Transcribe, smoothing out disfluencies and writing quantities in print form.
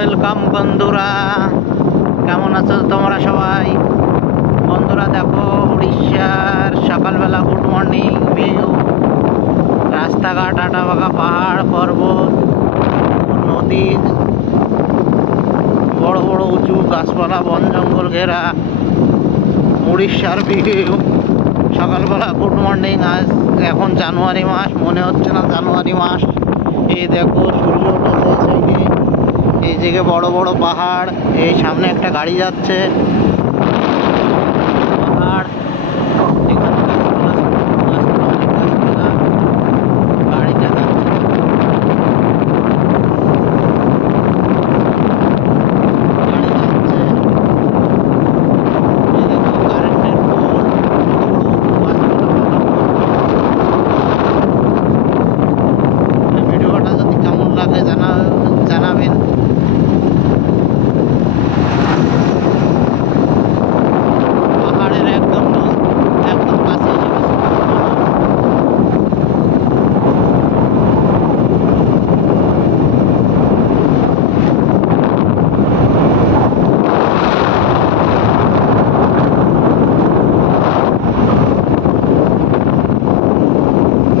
Welcome বন্ধুরা, কেমন আছো তোমরা সবাই? বন্ধুরা দেখো, উড়িষ্যার সকালবেলা গুড মর্নিং ভিউ। রাস্তাঘাট, আটাবাঁকা পাহাড়, পর্বত, নদী, বড় বড় উঁচু গাছপালা, বন জঙ্গল ঘেরা উড়িষ্যার ভিউ। সকালবেলা গুড মর্নিং। আজ এখন জানুয়ারি মাস, মনে হচ্ছে না জানুয়ারি মাস। এই দেখো সূর্য উঠেছে, এই দিকে বড় বড় পাহাড়, এই সামনে একটা গাড়ি যাচ্ছে।